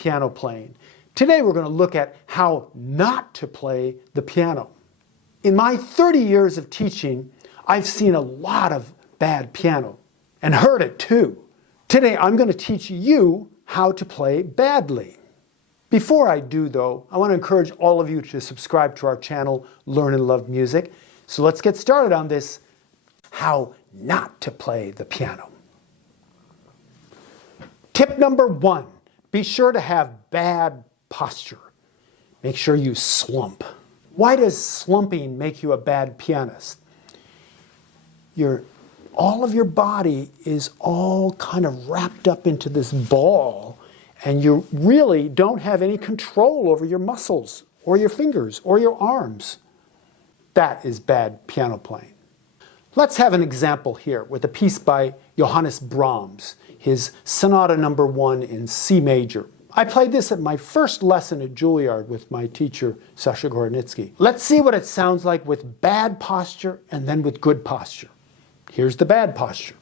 piano playing. Today we're going to look at how not to play the piano. In my 30 years of teaching, I've seen a lot of bad piano and heard it too. Today I'm going to teach you how to play badly. Before I do though, I want to encourage all of you to subscribe to our channel, Learn and Love Music. So let's get started on this, how not to play the piano. Tip number 1, be sure to have bad posture. Make sure you slump. Why does slumping make you a bad pianist? All of your body is all kind of wrapped up into this ball, and you really don't have any control over your muscles or your fingers or your arms. That is bad piano playing. Let's have an example here with a piece by Johannes Brahms, his Sonata No. 1 in C major. I played this at my first lesson at Juilliard with my teacher, Sasha Gornitsky. Let's see what it sounds like with bad posture and then with good posture. Here's the bad posture.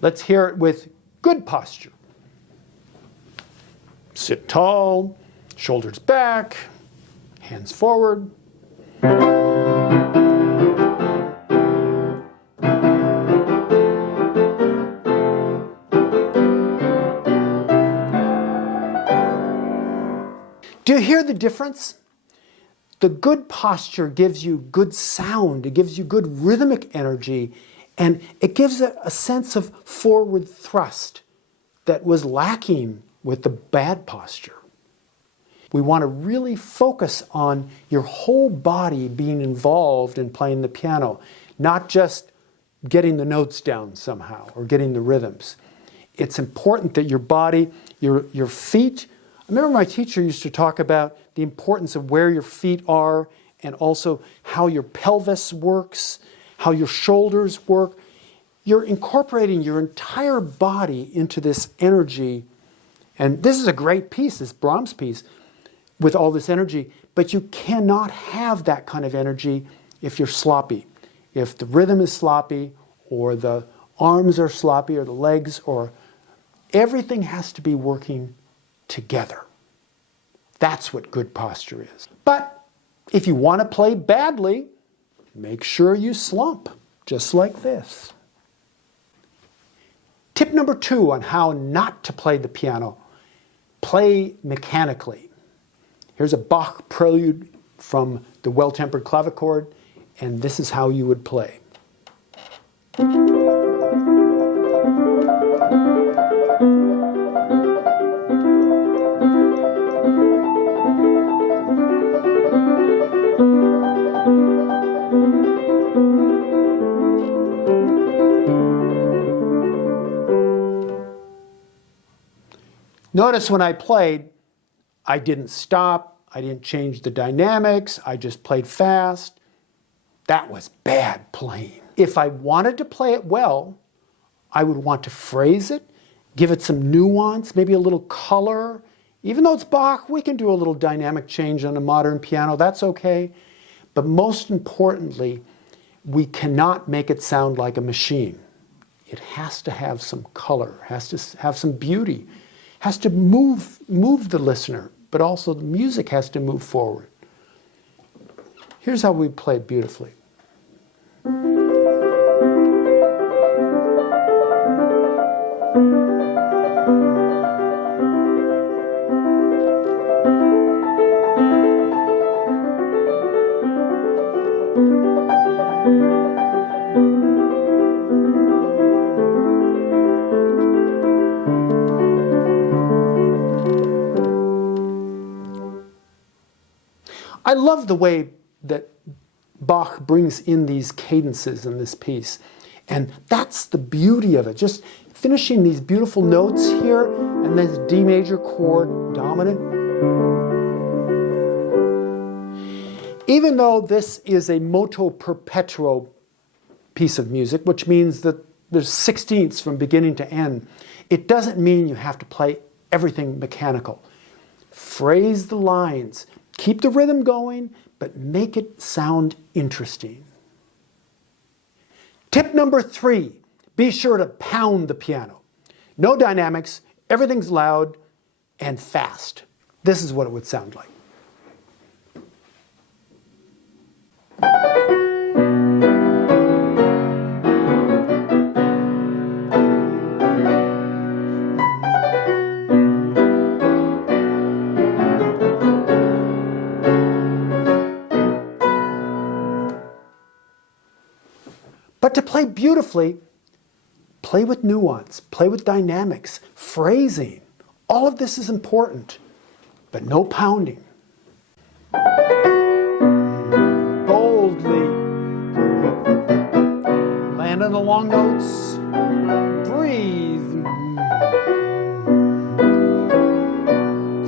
Let's hear it with good posture. Sit tall, shoulders back, hands forward. Do you hear the difference? The good posture gives you good sound, it gives you good rhythmic energy, and it gives a sense of forward thrust that was lacking with the bad posture. We want to really focus on your whole body being involved in playing the piano, not just getting the notes down somehow or getting the rhythms. It's important that your body, your feet, I remember my teacher used to talk about the importance of where your feet are and also how your pelvis works, how your shoulders work. You're incorporating your entire body into this energy. And this is a great piece, this Brahms piece, with all this energy. But you cannot have that kind of energy if you're sloppy. If the rhythm is sloppy, or the arms are sloppy, or the legs, or everything has to be working together. That's what good posture is. But if you want to play badly, make sure you slump, just like this. Tip number 2 on how not to play the piano. Play mechanically. Here's a Bach Prelude from the Well-Tempered Clavichord, and this is how you would play. Notice when I played, I didn't stop, I didn't change the dynamics, I just played fast. That was bad playing. If I wanted to play it well, I would want to phrase it, give it some nuance, maybe a little color. Even though it's Bach, we can do a little dynamic change on a modern piano, that's okay. But most importantly, we cannot make it sound like a machine. It has to have some color, has to have some beauty. Has to move the listener, but also the music has to move forward. Here's how we play it beautifully. I love the way that Bach brings in these cadences in this piece. And that's the beauty of it. Just finishing these beautiful notes here, and this D major chord dominant. Even though this is a moto perpetuo piece of music, which means that there's sixteenths from beginning to end, it doesn't mean you have to play everything mechanical. Phrase the lines. Keep the rhythm going, but make it sound interesting. Tip number 3, be sure to pound the piano. No dynamics, everything's loud and fast. This is what it would sound like. But to play beautifully, play with nuance, play with dynamics, phrasing. All of this is important, but no pounding. Boldly. Land on the long notes. Breathe.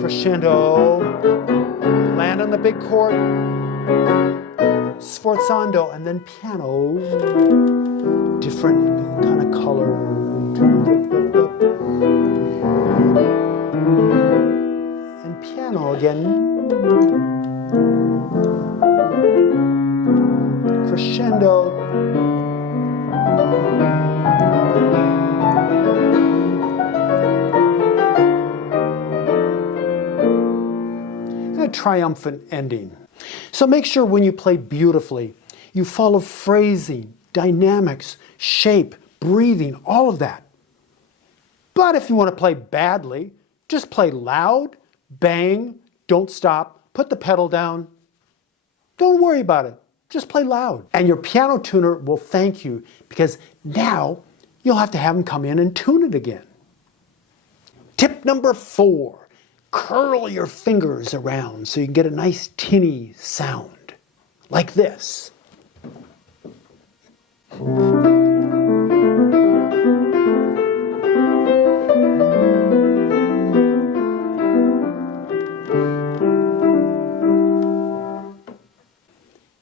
Crescendo. Land on the big chord. Sforzando, and then piano, different kind of color. And piano again. Crescendo. And a triumphant ending. So make sure when you play beautifully, you follow phrasing, dynamics, shape, breathing, all of that. But if you want to play badly, just play loud, bang, don't stop, put the pedal down. Don't worry about it. Just play loud. And your piano tuner will thank you because now you'll have to have him come in and tune it again. Tip number 4. Curl your fingers around so you can get a nice tinny sound, like this.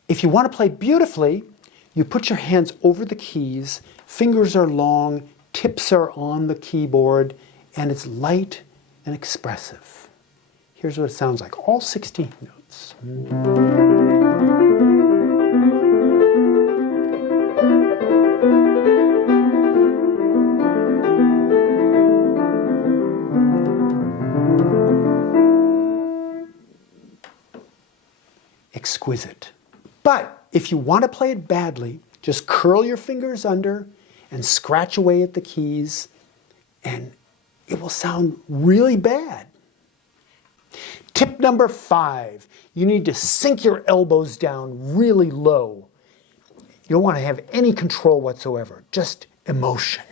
If you want to play beautifully, you put your hands over the keys, fingers are long, tips are on the keyboard, and it's light and expressive. Here's what it sounds like, all 16 notes. Exquisite. But if you want to play it badly, just curl your fingers under and scratch away at the keys, and it will sound really bad. Tip number 5, you need to sink your elbows down really low. You don't want to have any control whatsoever, just emotion.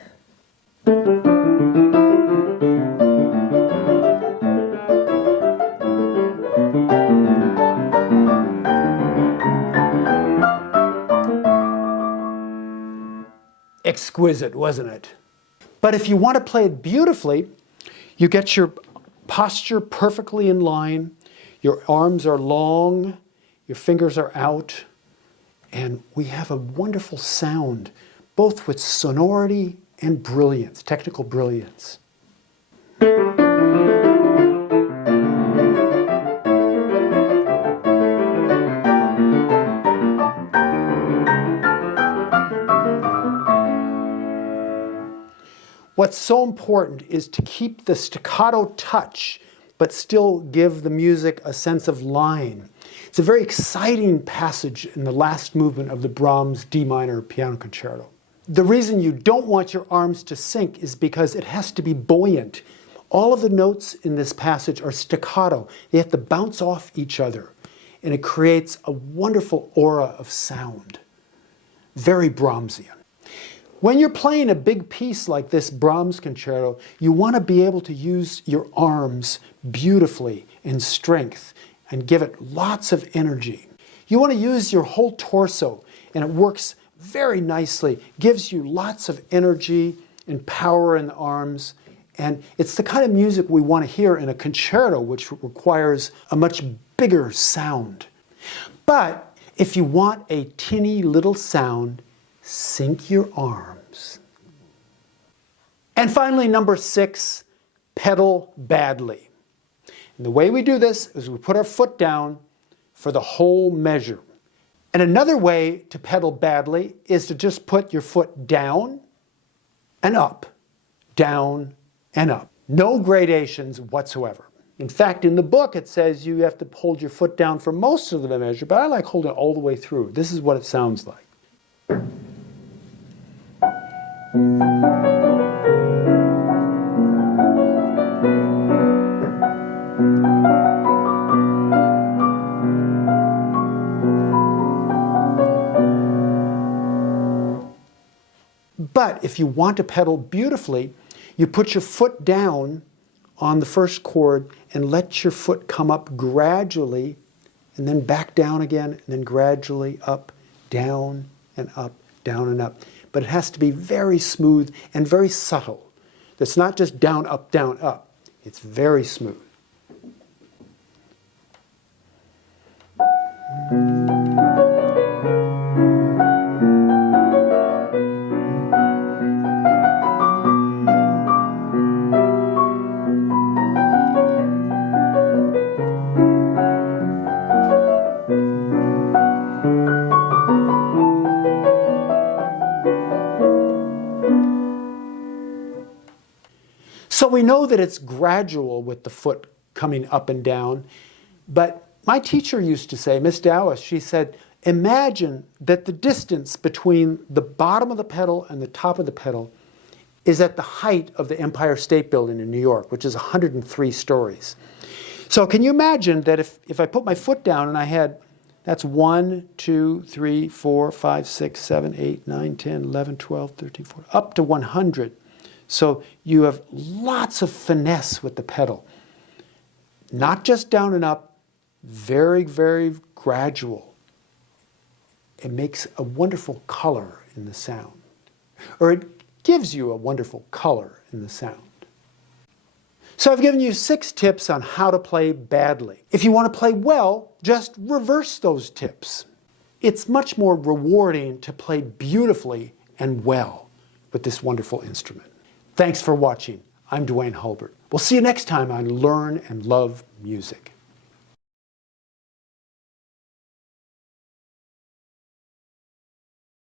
Exquisite, wasn't it? But if you want to play it beautifully, you get your posture perfectly in line, your arms are long, your fingers are out, and we have a wonderful sound, both with sonority and brilliance, technical brilliance. What's so important is to keep the staccato touch, but still give the music a sense of line. It's a very exciting passage in the last movement of the Brahms D minor Piano Concerto. The reason you don't want your arms to sink is because it has to be buoyant. All of the notes in this passage are staccato. They have to bounce off each other, and it creates a wonderful aura of sound. Very Brahmsian. When you're playing a big piece like this Brahms concerto, you want to be able to use your arms beautifully in strength and give it lots of energy. You want to use your whole torso, and it works very nicely, gives you lots of energy and power in the arms, and it's the kind of music we want to hear in a concerto, which requires a much bigger sound. But if you want a tinny little sound, sink your arms. And finally, number 6, pedal badly. And the way we do this is we put our foot down for the whole measure. And another way to pedal badly is to just put your foot down and up, down and up. No gradations whatsoever. In fact, in the book it says you have to hold your foot down for most of the measure, but I like holding it all the way through. This is what it sounds like. But if you want to pedal beautifully, you put your foot down on the first chord and let your foot come up gradually and then back down again and then gradually up, down and up, down and up. But it has to be very smooth and very subtle. It's not just down, up, down, up. It's very smooth. So we know that it's gradual with the foot coming up and down, but my teacher used to say, Miss Dowis, she said, imagine that the distance between the bottom of the pedal and the top of the pedal is at the height of the Empire State Building in New York, which is 103 stories. So can you imagine that if I put my foot down and I had, that's 1, 2, 3, 4, 5, 6, 7, 8, 9, 10, 11, 12, 13, 14, up to 100. So you have lots of finesse with the pedal. Not just down and up, very, very gradual. It makes a wonderful color in the sound. Or it gives you a wonderful color in the sound. So I've given you 6 tips on how to play badly. If you want to play well, just reverse those tips. It's much more rewarding to play beautifully and well with this wonderful instrument. Thanks for watching. I'm Duane Hulbert. We'll see you next time on Learn and Love Music.